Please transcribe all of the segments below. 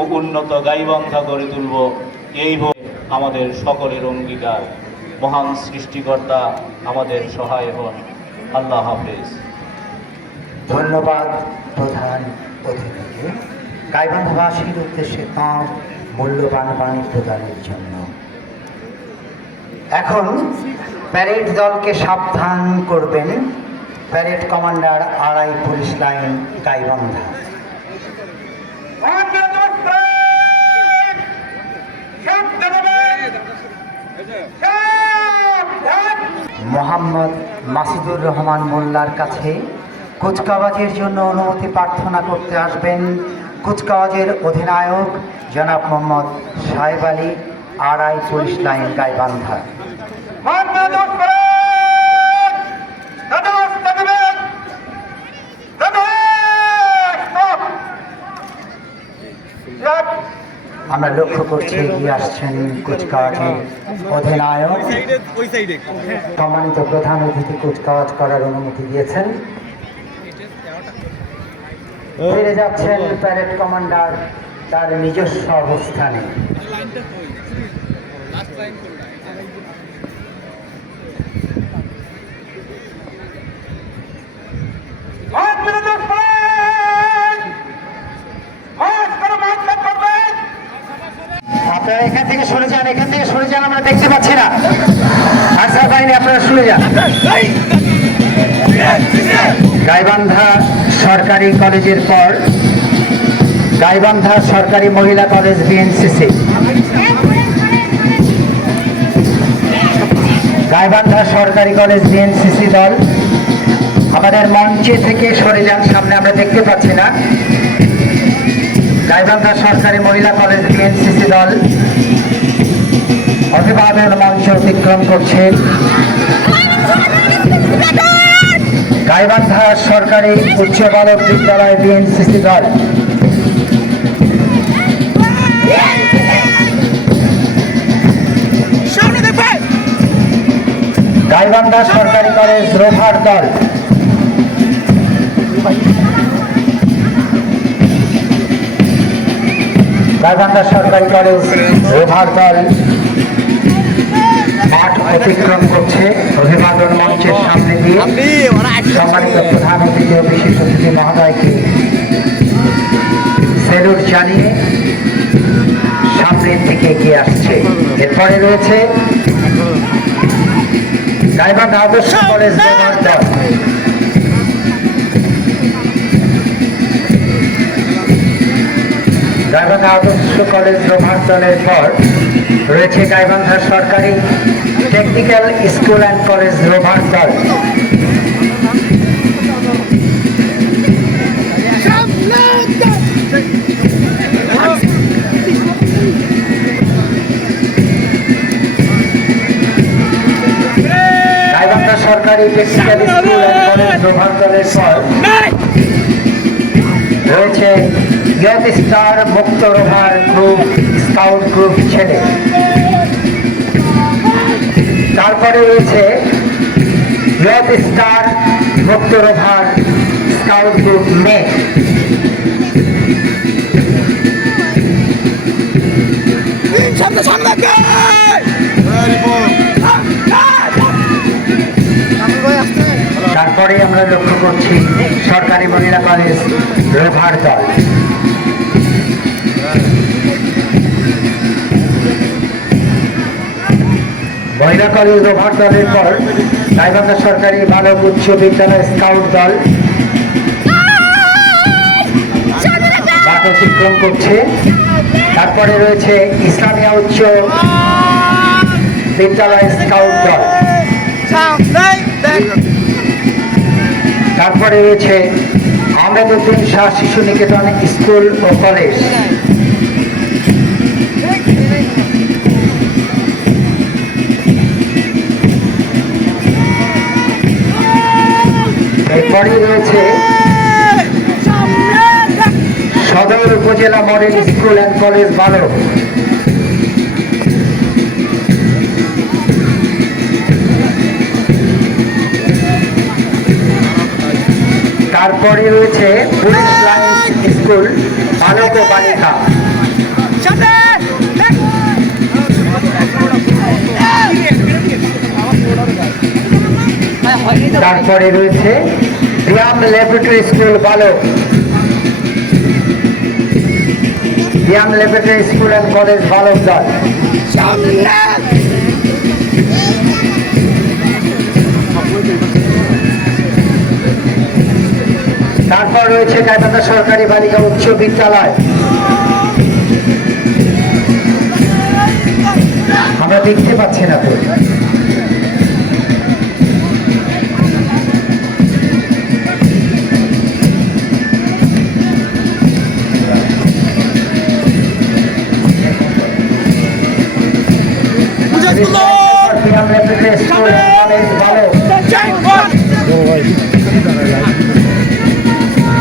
ও উন্নত গাইবান্ধা গড়ে তুলব, এই হোক আমাদের সকলের অঙ্গীকার। মহান সৃষ্টিকর্তা আমাদের সহায় হন। আল্লাহ হাফেজ। ধন্যবাদ প্রধান অতিথিকে গাইবান্ধাবাসীর উদ্দেশ্যে তাঁর মূল্যবান বাণী প্রদানের জন্য। এখন প্যারেড দলকে সাবধান করবেন প্যারেড কমান্ডার আড়াই পুলিশ লাইন গাইবান্ধা। মোহাম্মদ মাসুদুর রহমান মোল্লার কাছে কুচকাওয়াজের জন্য অনুমতি প্রার্থনা করতে আসবেন কুচকাওয়াজের অধিনায়ক জনাব মোহাম্মদ সাহেব আলী, আড়াই পুলিশ লাইন গাইবান্ধা। আমরা লক্ষ্য করছি এগিয়ে আসছেন কুচকাওয়াজের অধিনায়ক। সম্মানিত প্রধান অতিথি কুচকাওয়াজ করার অনুমতি দিয়েছেন। ফিরে যাচ্ছেন প্যারেড কমান্ডার তার নিজস্ব অবস্থানে। আপনারা এখান থেকে সরে যান, এখান থেকে সরে যান, আমরা দেখতে পাচ্ছি না। আনসার বাহিনী আপনারা সরে যান। গাইবান্ধা সরকারি কলেজের পর গাইবান্ধা সরকারি মহিলা কলেজ বিএনসিসি, গাইবান্ধা সরকারি কলেজ বিএনসিসি দল আমাদের মঞ্চে থেকে সরে যান, সামনে আমরা দেখতে পাচ্ছি না। গাইবান্ধা সরকারি মহিলা কলেজ বিএনসিসি দল অভিবাদন মঞ্চ অতিক্রম করছে। গাইবান্ধা সরকারি উচ্চ বালক বিদ্যালয় বিএনসিসি দল গাইবান্ধা সরকারি কলেজ রোভার দল গাইবান্ধা সরকারি কলেজ রোভার দল মাঠ অতিক্রম করছে অভিবাদন মঞ্চের সামনে দিয়ে। সম্মানিত প্রধান অতিথি ও বিশেষ অতিথি মহোদয়কে স্যালুট জানিয়ে সামনের দিকে এগিয়ে আসছে। এরপরে রয়েছে গাইবান্ধা আদর্শ কলেজ রোভার দল। গাইবান্ধা আদর্শ কলেজ রোভার দলের পর রয়েছে গাইবান্ধা সরকারি technical school and college rover দল। গাইবান্ধা সরকারি technical school and college rover দলের পর রয়েছে ইয়ত স্টার মুক্ত রোভার গ্রুপ স্কাউট গ্রুপ ছেলে। তারপরে রয়েছে ইয়ত স্টার মুক্ত রোভার স্কাউট গ্রুপ মেয়ে। তারপরে আমরা লক্ষ্য করছি সরকারি মহিলা কলেজ রোভার দল। মহিলা কলেজ রোভার দলের পর গাইবান্ধা সরকারি বালক উচ্চ বিদ্যালয় স্কাউট দল মাঠ অতিক্রম করছে। তারপরে রয়েছে ইসলামিয়া উচ্চ বিদ্যালয় স্কাউট দল। তারপরে রয়েছে আহমেদউদ্দিন শাহ শিশু নিকেতন স্কুল ও কলেজ। এরপরে রয়েছে সদর উপজেলা মডেল স্কুল অ্যান্ড কলেজ বালক। তারপরে রয়েছে পুলিশ লাইন স্কুল বালক ও বালিকা। তারপরে রয়েছে ব্যায়াম ল্যাবরেটরি স্কুল বালক, ব্যায়াম ল্যাবরেটরি স্কুল অ্যান্ড কলেজ বালক দল। তারপর রয়েছে গাইবান্ধা সরকারি বালিকা উচ্চ বিদ্যালয়। আমরা দেখতে পাচ্ছি না তো।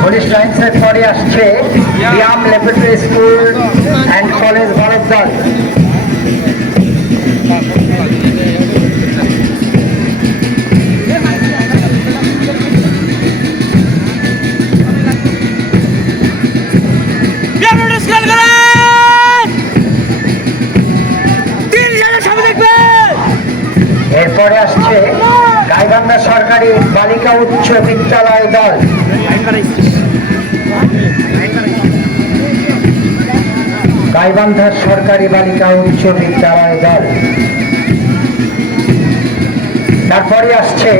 পুলিশ লাইন্সের পরে আসছে ব্যায়াম ল্যাবরেটরি স্কুল অ্যান্ড কলেজ বালক দল। এরপরে আসছে গাইবান্ধা সরকারি বালিকা উচ্চ বিদ্যালয় দল। গাইবান্ধা সরকারি বালিকা উচ্চ বিদ্যালয় দল। তারপরে আসছে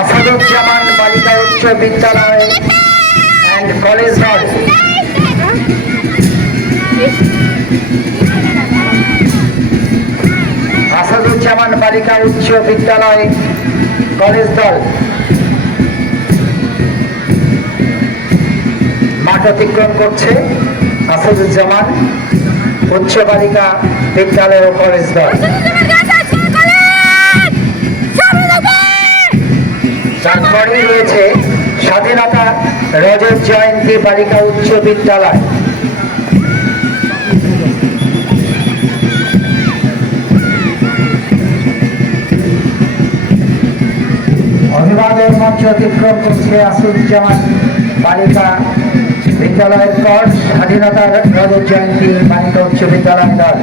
আসাদুজ্জামান বালিকা উচ্চ বিদ্যালয় অ্যান্ড কলেজ দল। আসাদুজ্জামান বালিকা উচ্চ বিদ্যালয় কলেজ দল। মাঠ অতিক্রম করছে আসাদুজ্জামান উচ্চ বালিকা বিদ্যালয় ও কলেজ দল। তারপরে রয়েছে স্বাধীনতা রজত জয়ন্তী বালিকা উচ্চ বিদ্যালয়। অভিবাদন মঞ্চ অতিক্রম করছে আসাদুজ্জামান বালিকা বিদ্যালয়ের পর স্বাধীনতা রজত জয়ন্তী বালিকা উচ্চ বিদ্যালয় দল।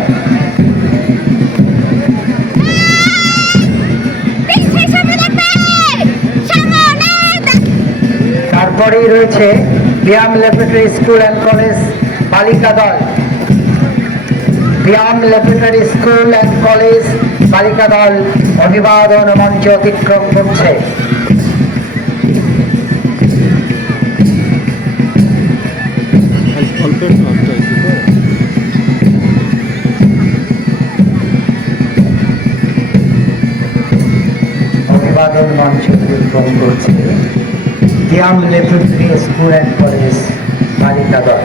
তারপরেই রয়েছে ব্যায়াম ল্যাবরেটরি স্কুল অ্যান্ড কলেজ বালিকা দল। ব্যায়াম ল্যাবরেটরি স্কুল অ্যান্ড কলেজ বালিকা দল অভিবাদন মঞ্চ অতিক্রম করছে। অভিবাদন মঞ্চ অতিক্রম করছে ব্যায়াম ল্যাবরেটরি স্কুল অ্যান্ড কলেজ বালিকা দল।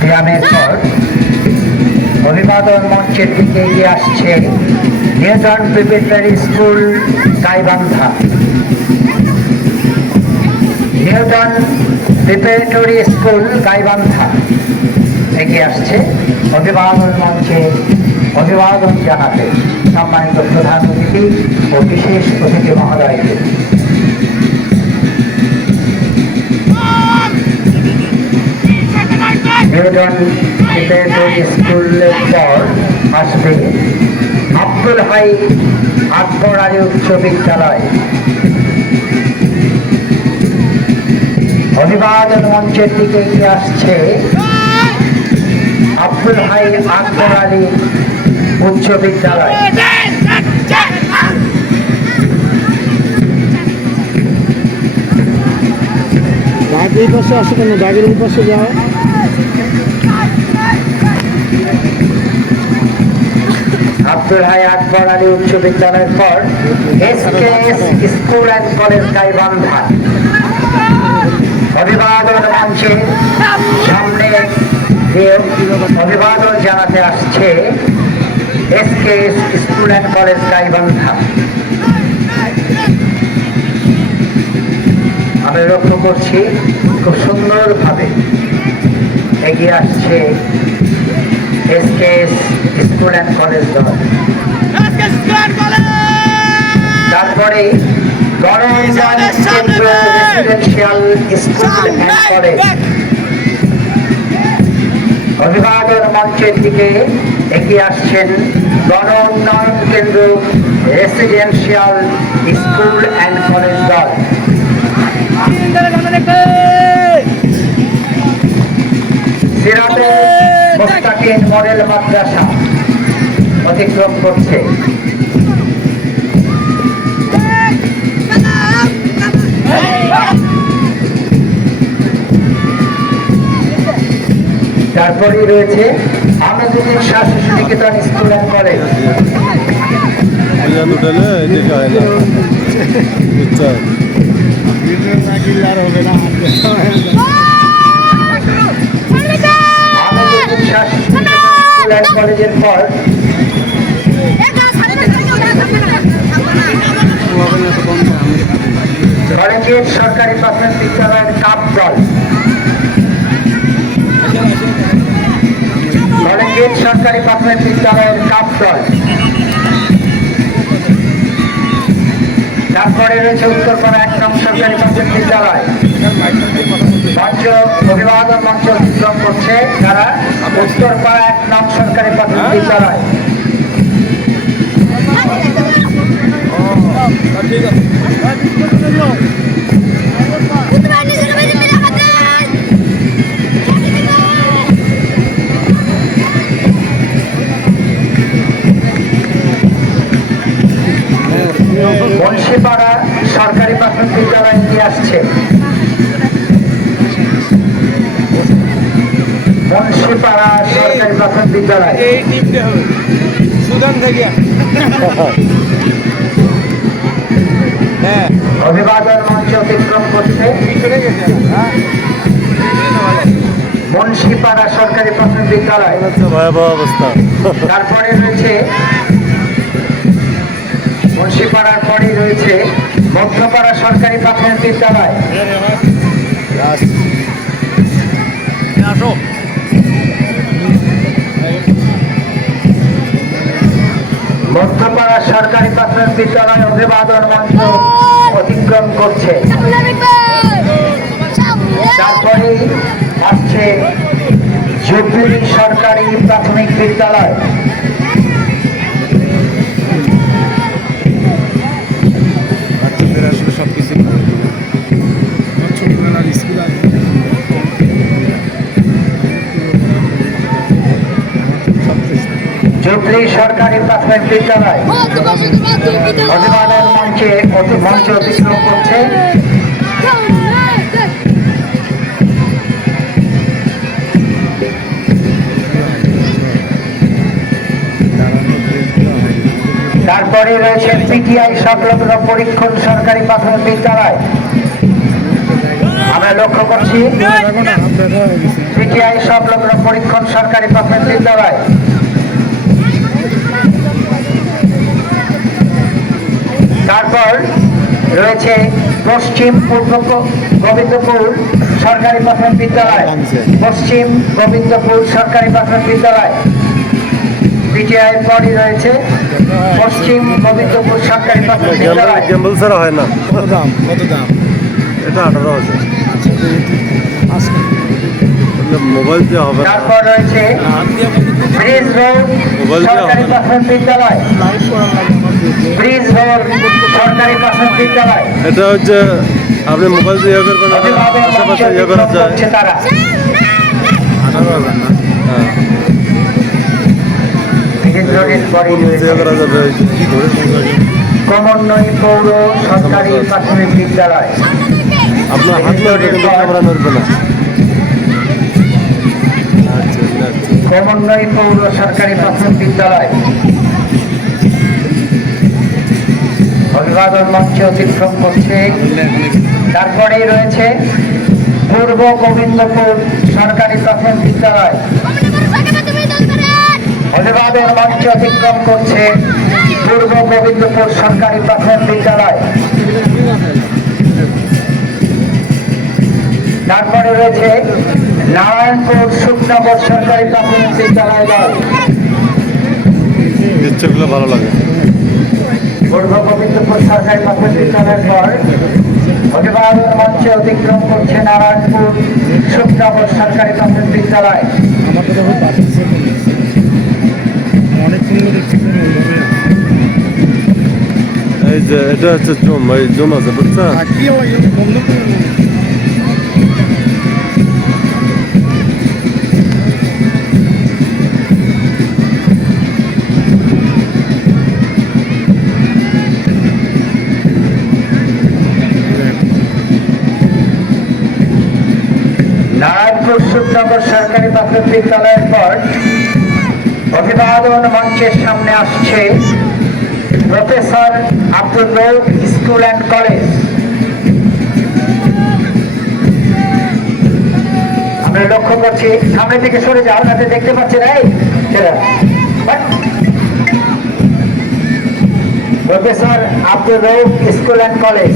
ব্যায়ামের পর অভিবাদন মঞ্চের দিকে এগিয়ে আসছে Newton preparatory school Gaibandha. Newton preparatory school Gaibandha এগিয়ে আসছে অভিবাদন মঞ্চে অভিবাদন জানাতে সম্মানিত প্রধান অতিথি ও বিশেষ অতিথি মহোদয়কে। নিউটন প্রিপারেটরি স্কুলের পর আসবে আব্দুল হাই আকবর আলী উচ্চ বিদ্যালয়। অভিবাদন মঞ্চের দিকে এগিয়ে আসছে আব্দুল হাই আকবর আলী উচ্চ বিদ্যালয়। এই পাশে আসে কেন? দাগের ওই পাশে যাও। আব্দুল হাই আকবর আলী উচ্চ বিদ্যালয়ের পর SKS school and college Gaibandha. অভিবাদন মঞ্চে সামনে অভিবাদন জানাতে আসছে SKS school and college Gaibandha. আমি লক্ষ্য করছি খুব সুন্দরভাবে এগিয়ে আসছে এসকেএস স্কুল অ্যান্ড কলেজ দল। তারপরে গণগঞ্জ কেন্দ্র রেসিডেন্সিয়াল স্কুল অ্যান্ড কলেজ। অভিবাদন মঞ্চের দিকে এগিয়ে আসছেন গণ উন্নয়ন কেন্দ্র রেসিডেন্সিয়াল স্কুল অ্যান্ড কলেজ দল। সিরাতে মুস্তাকিন মডেল মাদ্রাসা অতিক্রম করছে। তারপরেই রয়েছে আহমেদুদ্দিন শাহ শিশু নিকেতন স্কুল অ্যান্ড কলেজ। আহমেদুদ্দিন শাহ শিশু নিকেতন স্কুল অ্যান্ড কলেজের পর কলেজের সরকারি প্রাথমিক বিদ্যালয়ের কাপ দল। কলেজের সরকারি প্রাথমিক বিদ্যালয়ের কাপ দল। তারপরে রয়েছে উত্তরপাড়া 1 নং সরকারি প্রাথমিক বিদ্যালয়। মঞ্চ অভিবাদন মঞ্চ অতিক্রম করছে তারা উত্তরপাড়া 1 নং সরকারি প্রাথমিক বিদ্যালয়। মুন্সিপাড়া সরকারি প্রাথমিক বিদ্যালয় এগিয়ে আসছে। মুন্সিপাড়া সরকারি প্রাথমিক বিদ্যালয়। অভিবাদন মঞ্চ অতিক্রম করছে মুন্সিপাড়া সরকারি প্রাথমিক বিদ্যালয়। ভয়াবহ অবস্থা। তারপরে রয়েছে মুন্সিপাড়ার পরেই রয়েছে মধ্যপাড়া সরকারি প্রাথমিক বিদ্যালয়। মধ্যপাড়া সরকারি প্রাথমিক বিদ্যালয় অভিবাদন মঞ্চ অতিক্রম করছে। তারপরে আসছে জুবলি সরকারি প্রাথমিক বিদ্যালয়। জুবলি সরকারি প্রাথমিক বিদ্যালয় অভিবাদন মঞ্চে অতিক্রম করছে। তারপরে রয়েছে পিটিআই সংলগ্ন পরীক্ষণ সরকারি প্রাথমিক বিদ্যালয়। আমরা লক্ষ্য করছি পিটিআই সংলগ্ন পরীক্ষণ সরকারি প্রাথমিক বিদ্যালয়। তারপর রয়েছে পশ্চিম পূর্ব গোবিন্দপুর সরকারি প্রাথমিক বিদ্যালয়। পশ্চিম গোবিন্দপুর সরকারি প্রাথমিক বিদ্যালয় পিটিআই পরই রয়েছে পশ্চিম গোবিন্দপুর সরকারি প্রাথমিক বিদ্যালয়। গেম্বল ছাড়া হয় না। কত দাম? এটা 18,000। মোবাইল দিয়ে হবে। তারপর রয়েছে ব্রিজ রোড সরকারি প্রাথমিক বিদ্যালয়। ব্রিজ রোড সরকারি প্রাথমিক বিদ্যালয়। এটা হচ্ছে আপনি মোবাইল দিয়ে ইয়ে করবেন, আশেপাশে ইয়ে করা যায়। তারা 18,000 না? হ্যাঁ, ব্রিজ রোডের পরেই রয়েছে ইয়ে করা যাবে। কমননই পৌর সরকারি প্রাথমিক বিদ্যালয়। আপনার হাত ধরে ক্যামেরা নড়বে না। কমননই পৌর সরকারি প্রাথমিক বিদ্যালয় অভিবাদন মঞ্চ অতিক্রম করছে। তারপরেই রয়েছে পূর্ব গোবিন্দপুর সরকারি প্রাথমিক বিদ্যালয় অভিবাদন মঞ্চ অতিক্রম করছে পূর্ব গোবিন্দপুর সরকারি প্রাথমিক বিদ্যালয়। তারপরে রয়েছে নারায়ণপুর শুকনগর সরকারি প্রাথমিক বিদ্যালয় দল। দৃশ্যগুলো ভালো লাগে। পূর্ব গোবিন্দপুর সরকারি প্রাথমিক বিদ্যালয়ের পর অভিবাদন মঞ্চে অতিক্রম করছে নারায়ণপুর শুক্রবার সরকারি প্রাথমিক বিদ্যালয়। আমার কথা খুব বাঁচছে অনেকক্ষণ দেখতেছেন ওইভাবে। এই যে এটা হচ্ছে জম, এই জম আছে বুঝছেন? কি হয় বন্ধ করে নারায়ণপুর শুক্রবার সরকারি প্রাথমিক বিদ্যালয়ের পর অভিবাদন মঞ্চের সামনে আসছে professor Abdul Rauf school and college. আমরা লক্ষ্য করছি, সামনে থেকে সরে যাও, তাতে দেখতে পাচ্ছেন এই professor Abdul Rauf school and college.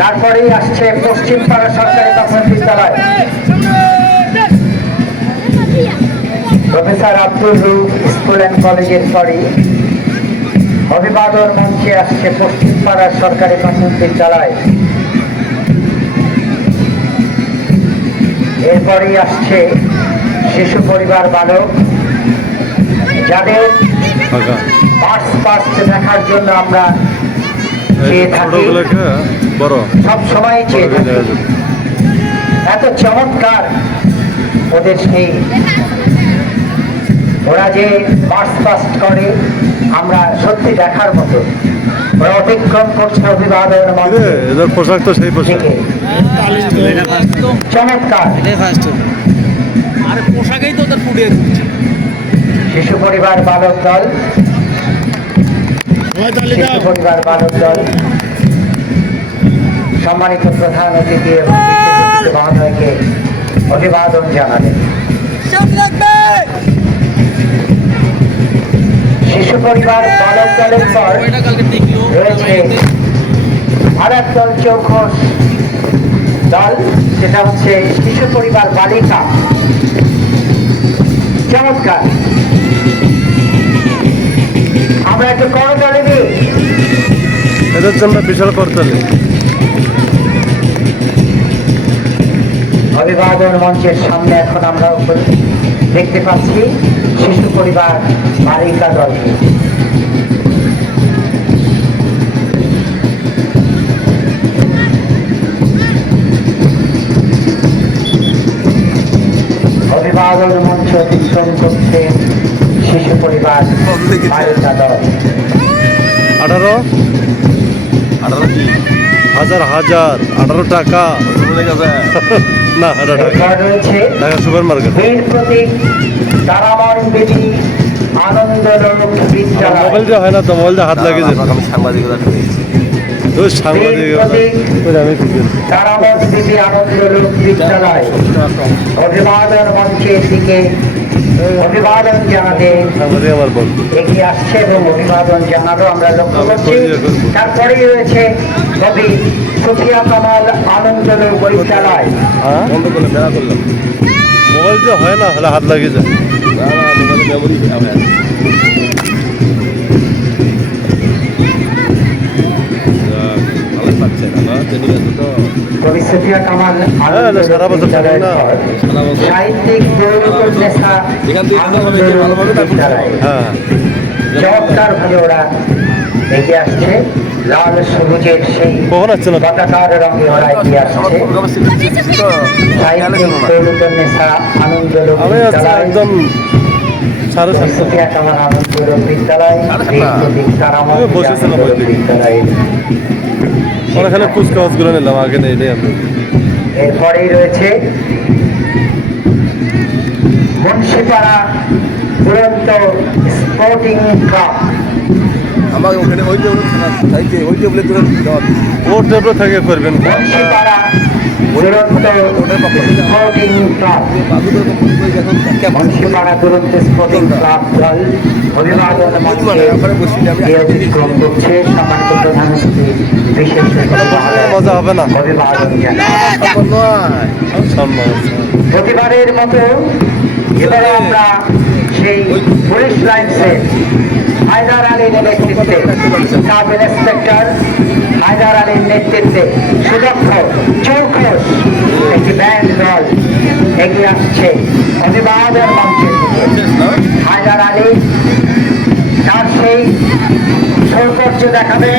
তারপরেই আসছে পশ্চিমপাড়া সরকারি প্রাথমিক বিদ্যালয়। Professor Abdul Rauf school and কলেজের পরে অভিবাদন মঞ্চে আসছে পশ্চিমপাড়া সরকারি প্রাথমিক বিদ্যালয়। এরপরেই আসছে শিশু পরিবার বালক, যাদের মার্চ পাস্ট দেখার জন্য আমরা চেয়ে থাকি, সব সময় চেয়ে থাকি। এত চমৎকার ওদের সেই ওরা যে মার্চ পাস্ট করে, আমরা সত্যি দেখার মতো। ওরা অতিক্রম করছে অভিবাদন মঞ্চে। পোশাক তো সেই পোশাক, চমৎকার শিশু পরিবার বালক দল, শিশু পরিবার বালক দল সম্মানিত প্রধান অতিথি এবং মহোদয়কে অভিবাদন জানালেন। শিশু পরিবার বালক দলের পর রয়েছে আর এক দল চৌখস দল, যেটা হচ্ছে শিশু পরিবার বালিকা। চমৎকার, আমরা একটু করতালি দিই এদের জন্য, বিশাল করতালি। অভিবাদন মঞ্চের সামনে এখন আমরা দেখতে পাচ্ছি শিশু পরিবার বালিকা দলকে। অভিবাদন মঞ্চ অতিক্রম করছে শিশু পরিবার বালিকা দল। 18 টাকা না, রয়েছে ঢাকা সুপার মার্কেট। বীর প্রতীক তারামন বিধি আনন্দলোক বিদ্যালয়। মোবাইল দিয়ে হয় না তো, মোবাইল দিয়ে হাত লাগিয়ে যায়। সাংবাদিকতা তারামন বিধি আনন্দলোক বিদ্যালয় অভিবাদন মঞ্চের দিকে অভিবাদন জানাতে এগিয়ে আসছে এবং অভিবাদন জানালো আমরা লক্ষ্য করছি। তারপরেই রয়েছে কবি সুফিয়া কামাল আনন্দলোক বিদ্যালয়। মোবাইল দিয়ে হয় না, হলে হাত লাগিয়ে যায়। কবি সুফিয়া কামাল সাহিত্যিক চমৎকার ভাবে ওরা এগিয়ে আসছে। লাল সবুজের সেই পতাকার রঙে ওরা এগিয়ে আসছে। সাহিত্যিক দৌলতুন্নেসা আনন্দলোক একদম সুফিয়া কামাল আনন্দলোক বিদ্যালয় বিদ্যালয়। ওখানে কুচকাওয়াজ গুলো নিলাম আগে নেই। এরপরেই রয়েছে মুন্সিপাড়া দুরন্ত স্পোর্টিং ক্লাব। আমাকে ওখানে ওই টেবিলে থাকে করবেন। মুন্সিপাড়া স্পোর্টিং ক্লাব মুন্সিপাড়া দুরন্ত স্পোর্টিং ক্লাব দল অভিবাদন মঞ্চে অতিক্রম করছে। সম্মানিত প্রধান অতিথি বিশেষ মজা হবে না। অভিবাদন জানাই। সম্মান। প্রতিবারের মতো এবারে আমরা সেই পুলিশ লাইন্সের হায়দার আলীর নেতৃত্বে সাব ইন্সপেক্টর হায়দার আলীর নেতৃত্বে সুদক্ষ চৌখস একটি ব্যান্ড দল এগিয়ে আসছে অভিবাদন মঞ্চের দিকে। হায়দার আলী তার সেই সৌন্দর্য দেখাবে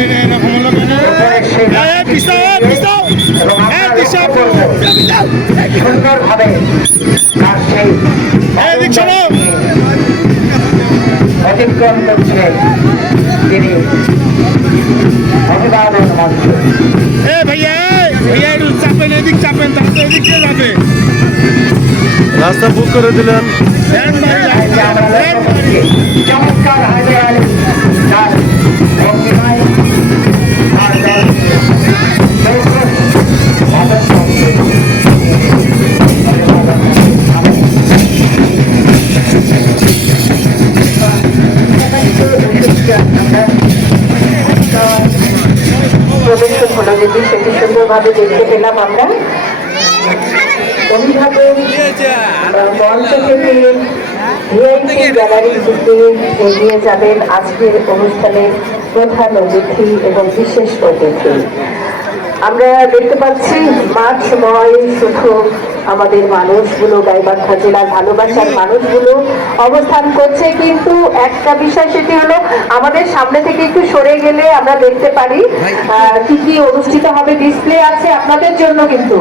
উপরের সেই এবং আমরা লক্ষ্য করব সুন্দরভাবে তার সেই অতিক্রম করছে তিনি অভিবাদন মঞ্চ। রাস্তা বুক করে দিলেন। চমৎকার হায়দার আলী তার ভঙ্গিমায় তার দল চৌখস বাদন মঞ্চে প্রদর্শন হলো যদি সেটি সুন্দরভাবে দেখতে পেলাম আমরা। অভিভাবক মঞ্চ থেকে ভিআইপি গ্যালারির দিকে এগিয়ে যাবেন আজকের অনুষ্ঠানের প্রধান অতিথি এবং বিশেষ অতিথি। আমরা দেখতে পাচ্ছি মাঠময় শুধু আমাদের মানুষগুলো, গাইবান্ধা জেলার ভালোবাসার মানুষগুলো অবস্থান করছে, কিন্তু একটা বিষয় সেটি হলো আমাদের সামনে থেকে একটু সরে গেলে আমরা দেখতে পারি কি কি অনুষ্ঠিত হবে। ডিসপ্লে আছে আপনাদের জন্য, কিন্তু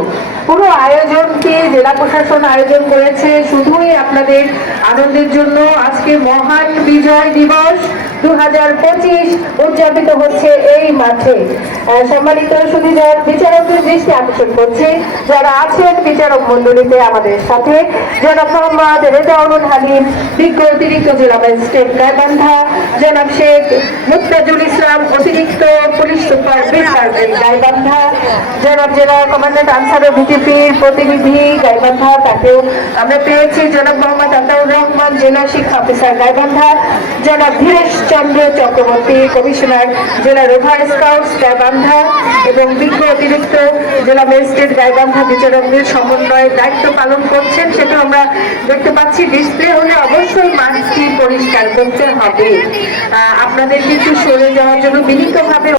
পুরো আয়োজনকে জেলা প্রশাসন আয়োজন করেছে শুধুই আপনাদের আনন্দের জন্য। আজকে মহান বিজয় দিবস 2025 উদযাপিত হচ্ছে এই মাঠে। সম্মানিত সুধীদের বিচারকদের দৃষ্টি আকর্ষণ করছে যারা আছেন বিচারক মন্ডলীতে আমাদের সাথে জনাব মোহাম্মদ রেজাউল হালিম, বিজ্ঞ অতিরিক্ত জেলা ম্যাজিস্ট্রেট গাইবান্ধা, জনাব শেখ মুস্তাজুল ইসলাম, অতিরিক্ত পুলিশ সুপার সার্জেন্ট গাইবান্ধা, জনাব জেলা কমান্ড্যান্ট আনসারুল বিজেপির প্রতিনিধি গাইবান্ধা, তাকেও আমরা পেয়েছি, জনাব মোহাম্মদ আতাউর রহমান, জেলা শিক্ষা অফিসার গাইবান্ধা, জনাব ধীরেশ চন্দ্র চক্রবর্তী, কমিশনার জেলা রোভার স্কাউটস গাইবান্ধা এবং বিজ্ঞ অতিরিক্ত জেলা ম্যাজিস্ট্রেট গাইবান্ধা বিচারকদের সমন্বয়ে দায়িত্ব পালন করছেন। সেটা আমরা দেখতে পাচ্ছি। ডিসপ্লে হলে অবশ্যই মাঠটি পরিষ্কার করতে হবে। আপনাদের কিছু সরে যাওয়ার জন্য বিনীতভাবে